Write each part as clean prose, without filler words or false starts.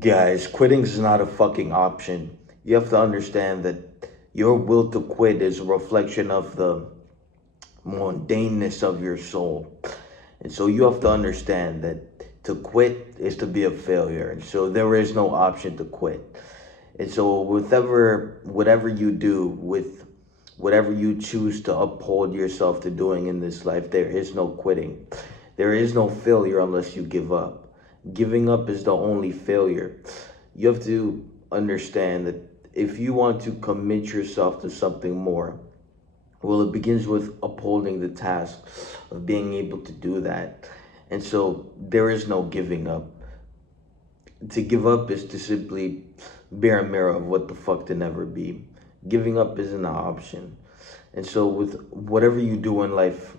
Guys, quitting is not a fucking option. You have to understand that your will to quit is a reflection of the mundaneness of your soul. And so you have to understand that to quit is to be a failure. And so there is no option to quit. And so whatever you do with whatever you choose to uphold yourself to doing in this life, there is no quitting. There is no failure unless you give up. Giving up is the only failure. You have to understand that if you want to commit yourself to something more, well, it begins with upholding the task of being able to do that. And so there is no giving up. To give up is to simply bear a mirror of what the fuck to never be. Giving up isn't an option. And so with whatever you do in life,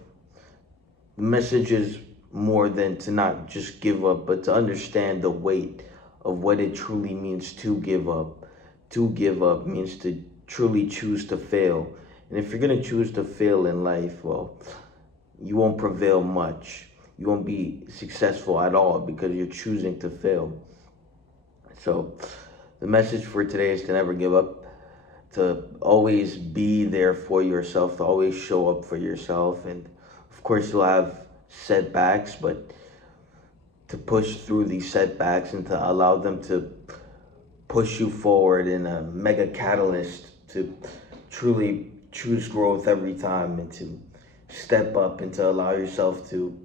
the message is more than to not just give up, but to understand the weight of what it truly means to give up. To give up means to truly choose to fail. And if you're going to choose to fail in life, well, you won't prevail much. You won't be successful at all because you're choosing to fail. So the message for today is to never give up, to always be there for yourself, to always show up for yourself. And of course, you'll have setbacks, but to push through these setbacks and to allow them to push you forward in a mega catalyst to truly choose growth every time and to step up and to allow yourself to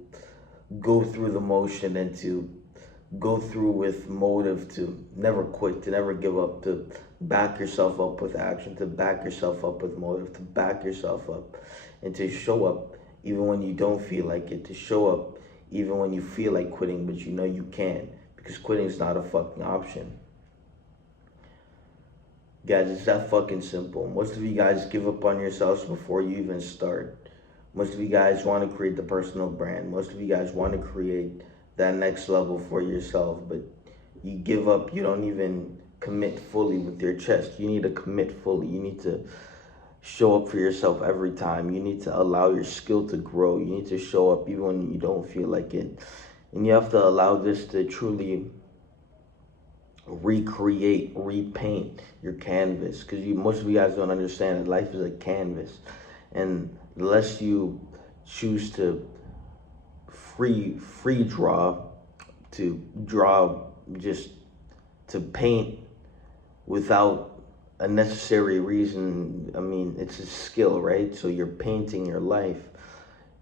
go through the motion and to go through with motive, to never quit, to never give up, to back yourself up with action, to back yourself up with motive, to back yourself up and to show up even when you don't feel like it, to show up even when you feel like quitting, but you know you can, because quitting is not a fucking option. Guys, it's that fucking simple. Most of you guys give up on yourselves before you even start. Most of you guys want to create the personal brand. Most of you guys want to create that next level for yourself, but you give up. You don't even commit fully with your chest. You need to commit fully. You need to show up for yourself every time. You need to allow your skill to grow. You need to show up even when you don't feel like it. And you have to allow this to truly recreate, repaint your canvas, because most of you guys don't understand that life is a canvas, and unless you choose to free draw, to draw, just to paint without a necessary reason, I mean, it's a skill, right? So you're painting your life.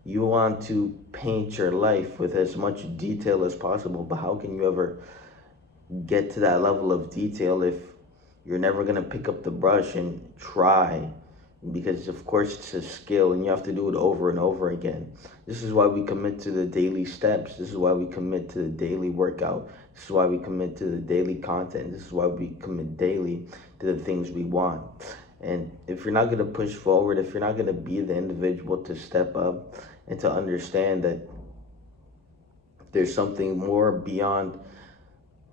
You want to paint your life with as much detail as possible, but how can you ever get to that level of detail if you're never going to pick up the brush and try? Because of course it's a skill and you have to do it over and over again. This is why we commit to the daily steps. This is why we commit to the daily workout. This is why we commit to the daily content. This is why we commit daily to the things we want. And if you're not going to push forward, if you're not going to be the individual to step up and to understand that there's something more beyond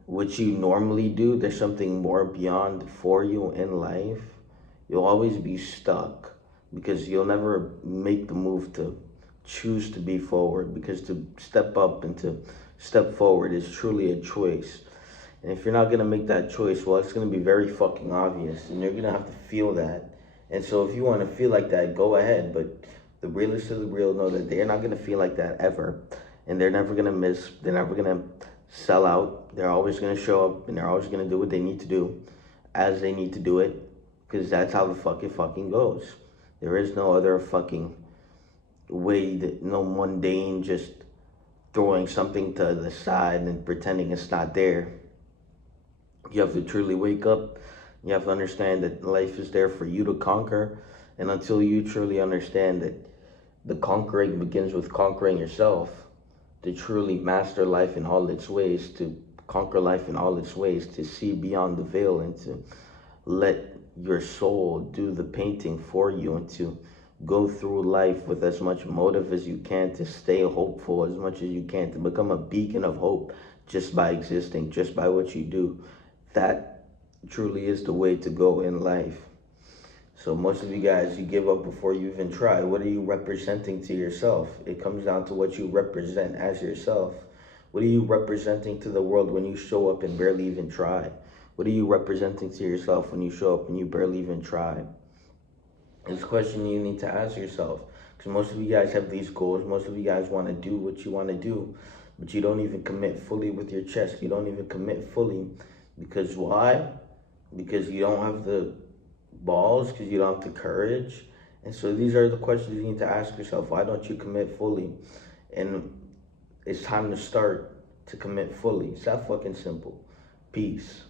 what you normally do, there's something more beyond for you in life, you'll always be stuck, because you'll never make the move to choose to be forward, because to step up and to step forward is truly a choice. And if you're not going to make that choice, well, it's going to be very fucking obvious, and you're going to have to feel that. And so if you want to feel like that, go ahead, but the realists of the real know that they're not going to feel like that ever, and they're never going to miss, they're never going to sell out. They're always going to show up, and they're always going to do what they need to do as they need to do it, because that's how the fuck it fucking goes. There is no other fucking way, that no mundane just throwing something to the side and pretending it's not there. You have to truly wake up. You have to understand that life is there for you to conquer, and until you truly understand that the conquering begins with conquering yourself, to truly master life in all its ways, to conquer life in all its ways, to see beyond the veil and to let your soul do the painting for you, and to go through life with as much motive as you can, to stay hopeful as much as you can, to become a beacon of hope just by existing, just by what you do. That truly is the way to go in life. So most of you guys, you give up before you even try. What are you representing to yourself? It comes down to what you represent as yourself. What are you representing to the world when you show up and barely even try? What are you representing to yourself when you show up and you barely even try? It's a question you need to ask yourself. Because most of you guys have these goals. Most of you guys want to do what you want to do, but you don't even commit fully with your chest. You don't even commit fully. Because why? Because you don't have the balls, because you don't have the courage. And so these are the questions you need to ask yourself. Why don't you commit fully? And it's time to start to commit fully. It's that fucking simple. Peace.